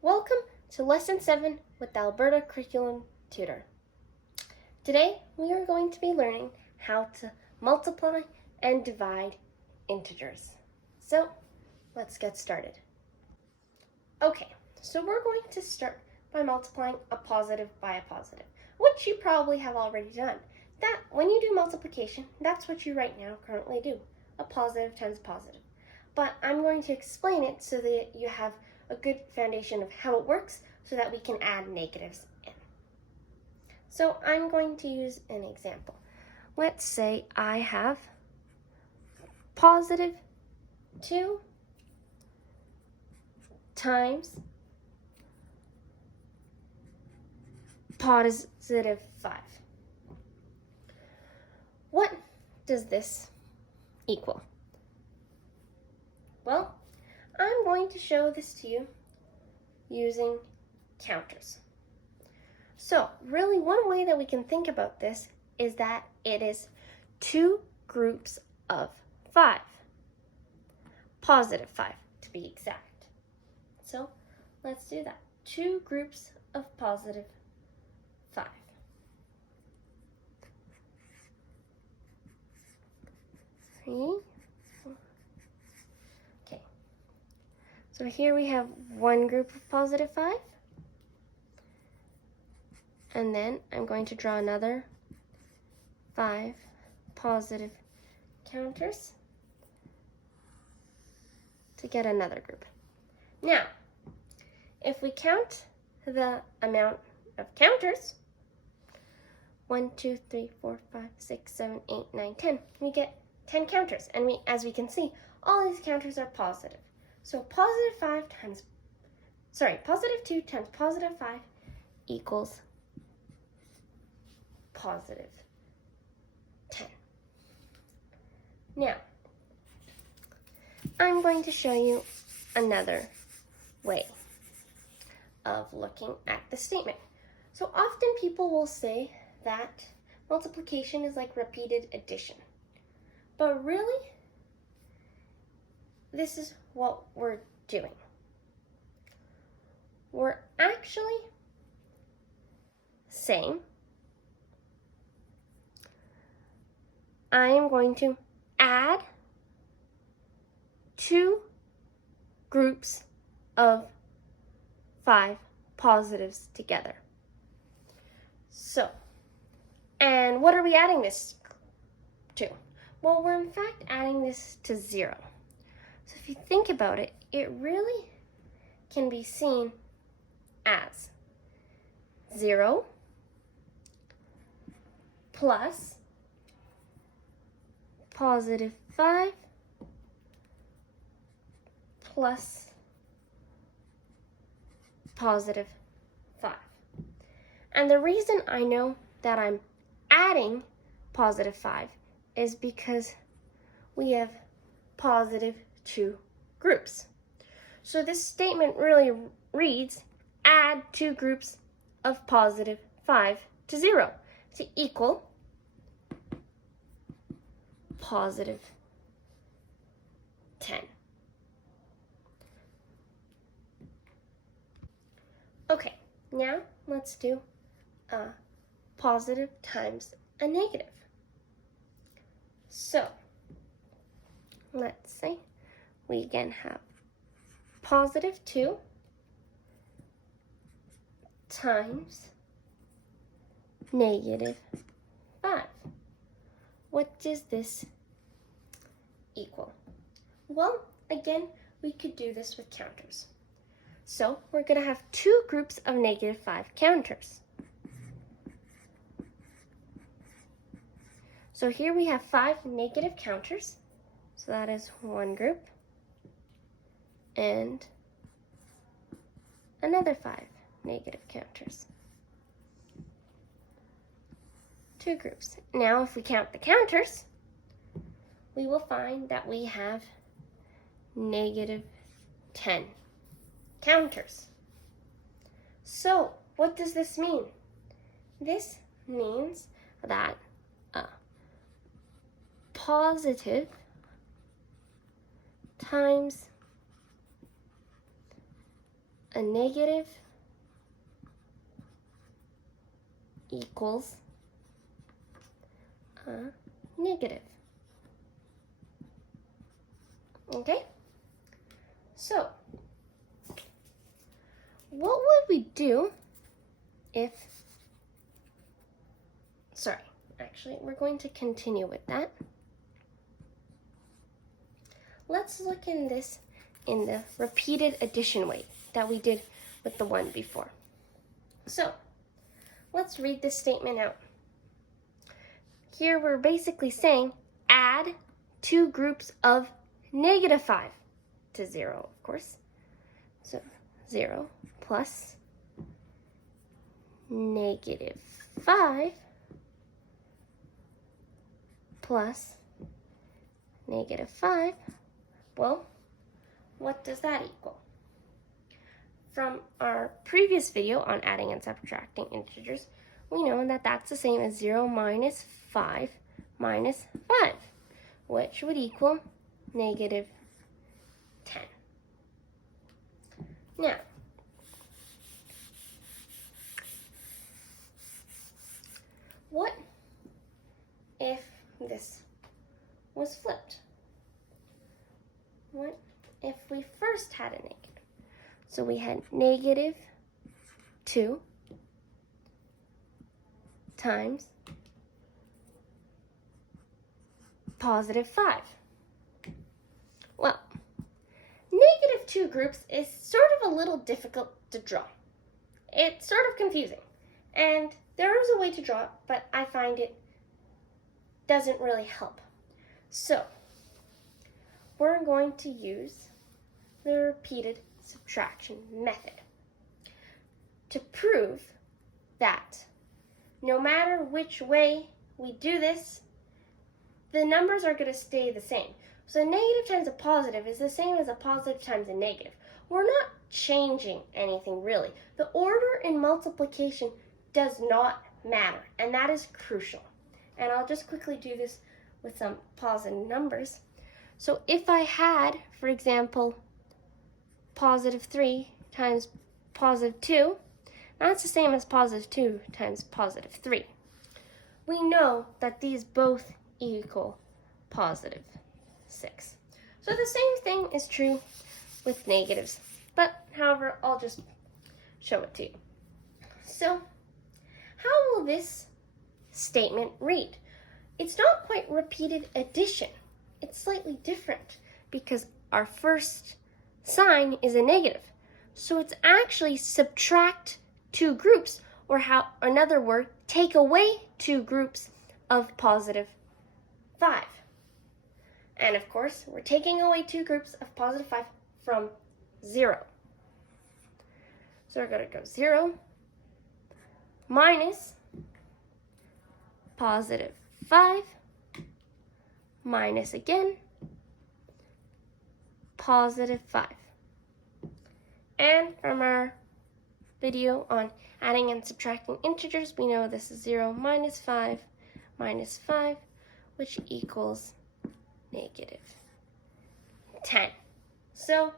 Welcome to Lesson 7 with the Alberta Curriculum Tutor. Today we are going to be learning how to multiply and divide integers. So let's get started. Okay, so we're going to start by multiplying a positive by a positive, which you probably have already done. That when you do multiplication, that's what you right now currently do, a positive times positive. But I'm going to explain it so that you have a good foundation of how it works so that we can add negatives in. So I'm going to use an example. Let's say I have positive 2 times positive 5. What does this equal? Well, I'm going to show this to you using counters. So really one way that we can think about this is that it is 2 groups of 5. Positive 5 to be exact. So let's do that. 2 groups of positive 5. Okay. So here we have one group of positive 5. And then I'm going to draw another 5 positive counters to get another group. Now, if we count the amount of counters, 1, 2, 3, 4, 5, 6, 7, 8, 9, 10, we get 10 counters. And as we can see, all these counters are positive. So positive 2 times positive 5 equals positive 10. Now, I'm going to show you another way of looking at the statement. So often people will say that multiplication is like repeated addition. But really, this is what we're doing. We're actually saying I am going to add 2 groups of 5 positives together. So, and what are we adding this to? Well, we're in fact adding this to 0. So if you think about it, it really can be seen as 0 plus positive 5 plus positive 5. And the reason I know that I'm adding positive 5 is because we have positive 2 groups. So this statement really reads, add 2 groups of positive 5 to 0 to equal positive 10. Okay, now let's do a positive times a negative. So, let's say we again have positive 2 times negative 5. What does this equal? Well, again, we could do this with counters. So we're going to have 2 groups of negative 5 counters. So here we have 5 negative counters. So that is one group. And another 5 negative counters. 2 groups. Now if we count the counters, we will find that we have negative 10 counters. So what does this mean? This means that a positive times a negative equals a negative. Okay? So, what would we do if, we're going to continue with that. Let's look in this in the repeated addition way that we did with the one before. So, let's read this statement out. Here we're basically saying add two groups of -5 to 0, of course. So 0 plus -5 plus -5. Well, what does that equal? From our previous video on adding and subtracting integers, we know that that's the same as 0 minus 5 minus 5, which would equal -10. Now, what if this was flipped? What if we first had a negative? So we had -2 times +5. Well, -2 groups is sort of a little difficult to draw. It's sort of confusing. And there is a way to draw it, but I find it doesn't really help. So, we're going to use the repeated subtraction method to prove that no matter which way we do this, the numbers are going to stay the same. So a negative times a positive is the same as a positive times a negative. We're not changing anything really. The order in multiplication does not matter, and that is crucial. And I'll just quickly do this with some positive numbers. So if I had, for example, +3 times +2, that's the same as +2 times +3. We know that these both equal +6. So the same thing is true with negatives, but however, I'll just show it to you. So, how will this statement read? It's not quite repeated addition. It's slightly different because our first sign is a negative. So it's actually subtract two groups, or how another word, take away two groups of +5. And of course, we're taking away two groups of +5 from 0. So we're going to go 0 minus +5 minus again +5. And from our video on adding and subtracting integers, we know this is 0 minus 5 minus 5, which equals -10. So,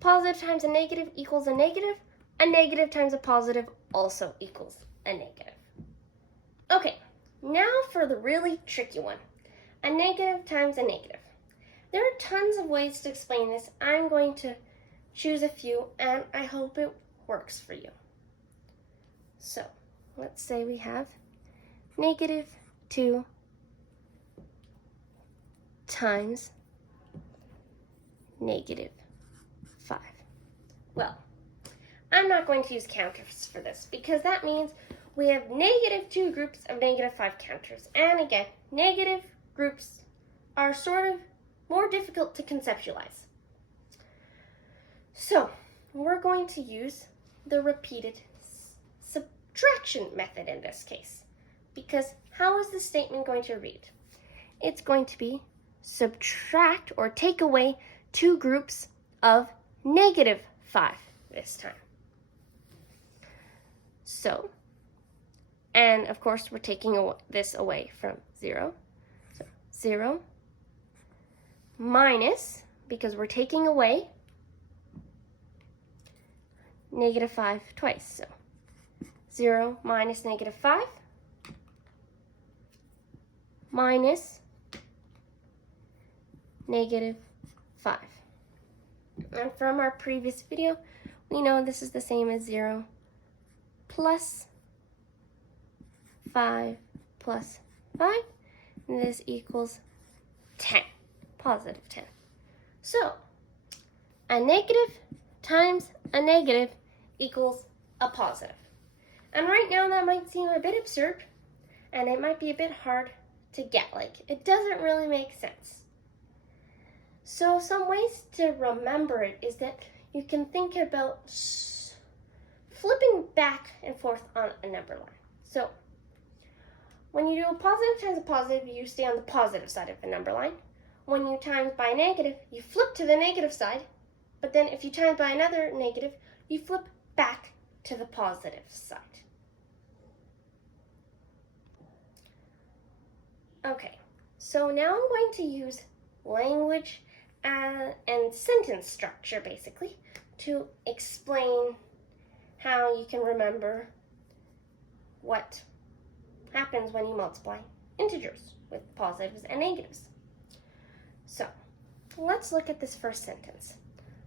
positive times a negative equals a negative times a positive also equals a negative. Okay, now for the really tricky one, a negative times a negative. There are tons of ways to explain this. I'm going to choose a few, and I hope it works for you. So, let's say we have -2 times -5. Well, I'm not going to use counters for this because that means we have -2 groups of -5 counters. And again, negative groups are sort of more difficult to conceptualize. So, we're going to use the repeated subtraction method in this case. Because how is the statement going to read? It's going to be subtract or take away two groups of -5 this time. So, and of course we're taking this away from 0. So 0 minus, because we're taking away negative 5 twice. So 0 minus negative 5 minus negative 5. And from our previous video, we know this is the same as 0 plus 5 plus 5, and this equals 10, positive 10. So, a negative times a negative equals a positive. And right now that might seem a bit absurd, and it might be a bit hard to get, like, it doesn't really make sense. So some ways to remember it is that you can think about flipping back and forth on a number line. So when you do a positive times a positive, you stay on the positive side of the number line. When you times by a negative, you flip to the negative side. But then if you times by another negative, you flip back to the positive side. Okay, so now I'm going to use language and sentence structure, basically, to explain how you can remember what happens when you multiply integers with positives and negatives. So, let's look at this first sentence.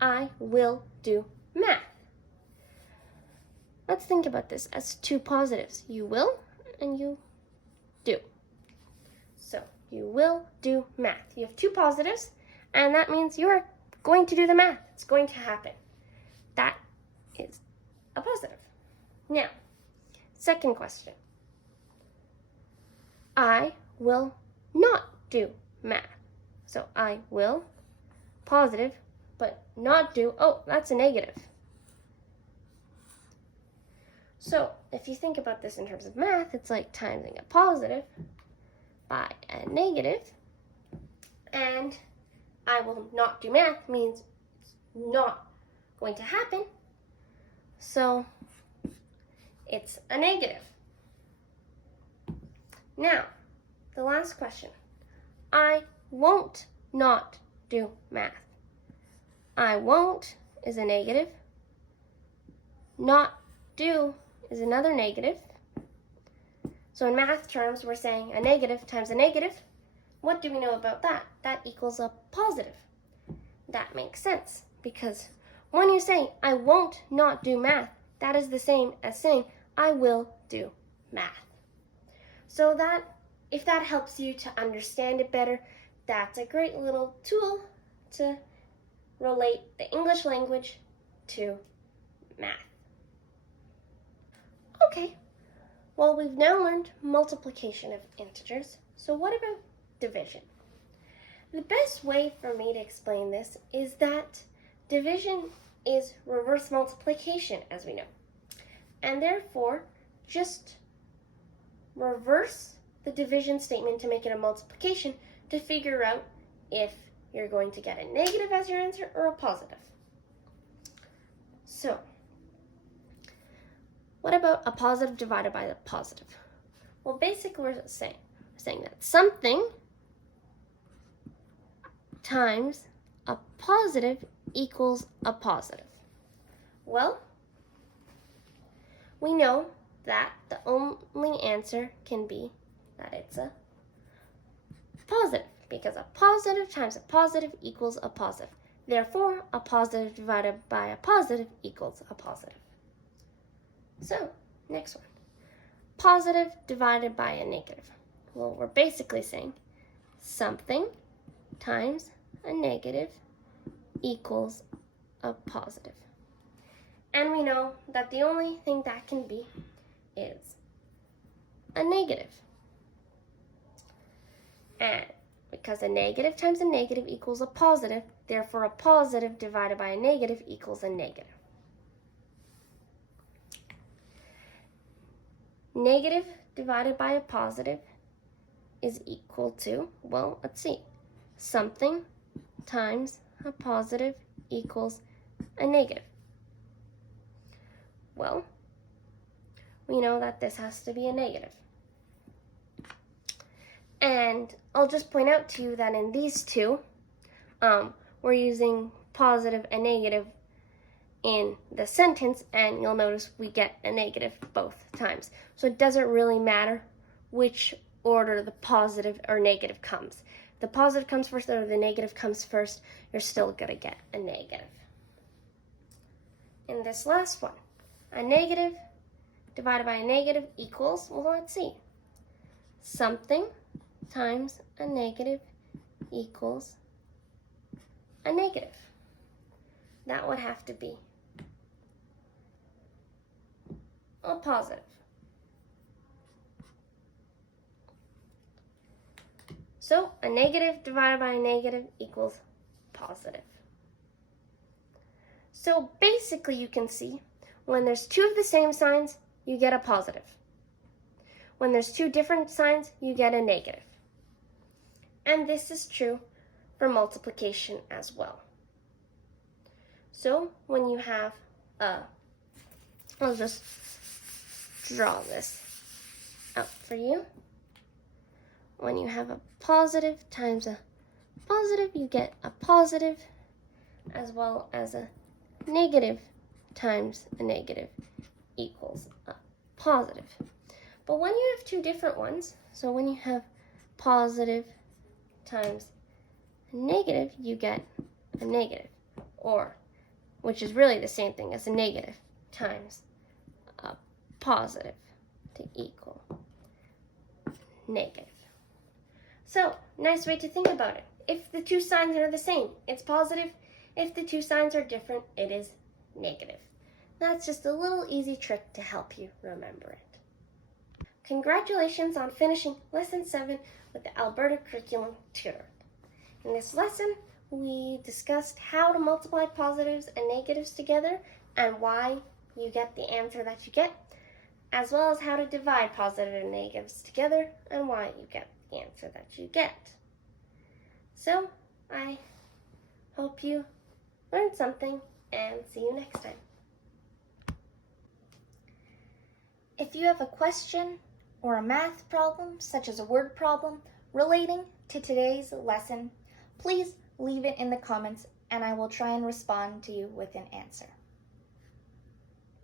I will do math. Let's think about this as two positives. You will and you do. So, you will do math. You have two positives, and that means you are going to do the math. It's going to happen. That is a positive. Now, second question. I will not do math. So I will, positive, but not do, oh, that's a negative. So if you think about this in terms of math, it's like timesing a positive by a negative, and I will not do math means it's not going to happen, so it's a negative. Now, the last question. I won't not do math. I won't is a negative. Not do is another negative. So in math terms, we're saying a negative times a negative. What do we know about that? That equals a positive. That makes sense because when you say I won't not do math, that is the same as saying I will do math. So that, if that helps you to understand it better, that's a great little tool to relate the English language to math. Okay, well, we've now learned multiplication of integers, so what about division? The best way for me to explain this is that division is reverse multiplication, as we know, and therefore just reverse the division statement to make it a multiplication to figure out if you're going to get a negative as your answer or a positive. So, what about a positive divided by a positive? Well, basically we're saying that something times a positive equals a positive. Well, we know that the only answer can be that it's a positive, because a positive times a positive equals a positive. Therefore, a positive divided by a positive equals a positive. So, next one. Positive divided by a negative. Well, we're basically saying something times a negative equals a positive. And we know that the only thing that can be is a negative. And because a negative times a negative equals a positive, therefore a positive divided by a negative equals a negative. Negative divided by a positive is equal to, well, let's see, something times a positive equals a negative. Well, we know that this has to be a negative. And I'll just point out to you that in these two, we're using positive and negative in the sentence, and you'll notice we get a negative both times. So it doesn't really matter which order the positive or negative comes. If the positive comes first or the negative comes first, you're still going to get a negative. In this last one, a negative divided by a negative equals, well, let's see. Something times a negative equals a negative. That would have to be a positive. So a negative divided by a negative equals positive. So basically you can see when there's two of the same signs, you get a positive. When there's two different signs, you get a negative. And this is true for multiplication as well. So when you have I'll just draw this out for you. When you have a positive times a positive, you get a positive, as well as a negative times a negative equals a positive. But when you have two different ones, so when you have positive times a negative, you get a negative, or which is really the same thing as a negative times a positive to equal negative. So, nice way to think about it. If the two signs are the same, it's positive. If the two signs are different, it is negative. That's just a little easy trick to help you remember it. Congratulations on finishing Lesson 7 with the Alberta Curriculum Tutor. In this lesson, we discussed how to multiply positives and negatives together and why you get the answer that you get, as well as how to divide positive and negatives together and why you get the answer that you get. So, I hope you learned something, and see you next time. If you have a question or a math problem, such as a word problem, relating to today's lesson, please leave it in the comments and I will try and respond to you with an answer.